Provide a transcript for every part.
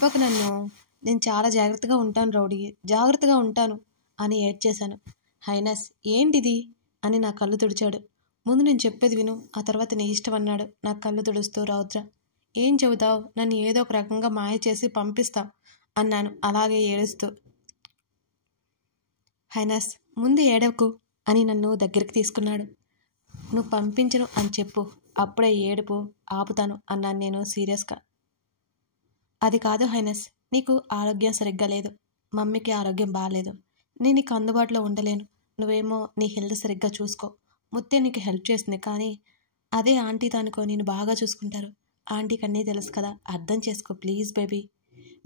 చంపకు నన్ను, నేను చాలా జాగ్రత్తగా ఉంటాను రౌడీ, జాగ్రత్తగా ఉంటాను అని ఏడ్చేశాను. హైనస్ ఏంటిది అని నా కళ్ళు తుడిచాడు. ముందు నేను చెప్పేది విను, ఆ తర్వాత నీ ఇష్టం అన్నాడు నా కళ్ళు తుడుస్తూ రౌద్ర. ఏం చెబుతావు? నన్ను ఏదో ఒక రకంగా మాయ చేసి పంపిస్తావు అన్నాను అలాగే ఏడుస్తూ. హైనస్ ముందు ఏడవకు అని నన్ను దగ్గరికి తీసుకున్నాడు. నువ్వు పంపించను అని చెప్పు, అప్పుడే ఏడుపు ఆపుతాను అన్నాను నేను సీరియస్గా. అది కాదు హైనస్, నీకు ఆరోగ్యం సరిగ్గా లేదు, మమ్మీకి ఆరోగ్యం బాగాలేదు, నేను నీకు అందుబాటులో ఉండలేను. నువ్వేమో నీ హెల్త్ సరిగ్గా చూసుకో, ముత్తే నీకు హెల్ప్ చేస్తుంది, కానీ అదే ఆంటీతో అనుకో నేను బాగా చూసుకుంటారు. ఆంటీకి అన్నీ తెలుసు కదా, అర్థం చేసుకో ప్లీజ్ బేబీ.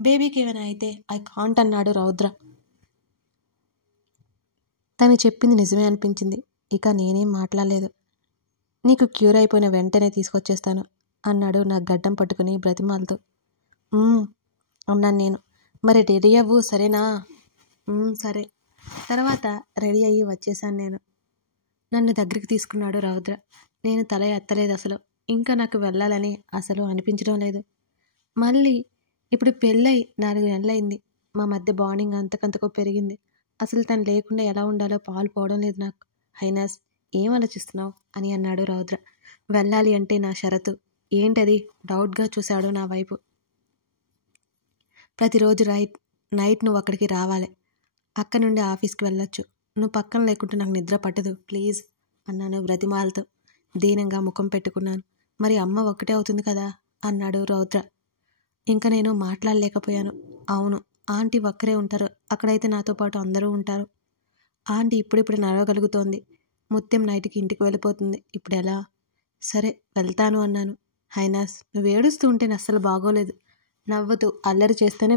బేబీకి ఏమైనా అయితే ఐ కాంట్ అన్నాడు రౌద్ర. తను చెప్పింది నిజమే అనిపించింది. ఇక నేనేం మాట్లాడలేదు. నీకు క్యూర్ అయిపోయిన వెంటనే తీసుకొచ్చేస్తాను అన్నాడు నా గడ్డం పట్టుకుని బ్రతిమాలతో. అన్నాను నేను. మరి రెడీ అవ్వు సరేనా? సరే. తర్వాత రెడీ అయ్యి వచ్చేసాను నేను. నన్ను దగ్గరికి తీసుకున్నాడు రౌద్ర. నేను తల ఎత్తలేదు అసలు. ఇంకా నాకు వెళ్ళాలని అసలు అనిపించడం లేదు. మళ్ళీ ఇప్పుడు పెళ్ళై 4 నెలలైంది. మా మధ్య బాండింగ్ అంతకంతకు పెరిగింది. అసలు తను లేకుండా ఎలా ఉండాలో పాలు పోవడం లేదు నాకు. హైనస్ ఏం ఆలోచిస్తున్నావు అని అన్నాడు రౌద్ర. వెళ్ళాలి అంటే నా షరతు. ఏంటది? డౌట్గా చూశాడు నా వైపు. ప్రతిరోజు నైట్ నువ్వు అక్కడికి రావాలి. అక్కడి నుండి ఆఫీస్కి వెళ్ళొచ్చు. నువ్వు పక్కన లేకుంటే నాకు నిద్ర పట్టదు ప్లీజ్ అన్నాను బ్రతిమాలతో. దీనంగా ముఖం పెట్టుకున్నాను. మరి అమ్మ ఒక్కటే అవుతుంది కదా అన్నాడు రౌద్ర. ఇంకా నేను మాట్లాడలేకపోయాను. అవును, ఆంటీ ఒక్కరే ఉంటారు. అక్కడైతే నాతో పాటు అందరూ ఉంటారు. ఆంటీ ఇప్పుడిప్పుడు నడవగలుగుతోంది. ముత్యం నైట్కి ఇంటికి వెళ్ళిపోతుంది. ఇప్పుడు ఎలా? సరే వెళ్తాను అన్నాను. హైనాస్ నువ్వు ఏడుస్తూ ఉంటే అస్సలు బాగోలేదు. నవ్వుతూ అల్లరి చేస్తేనే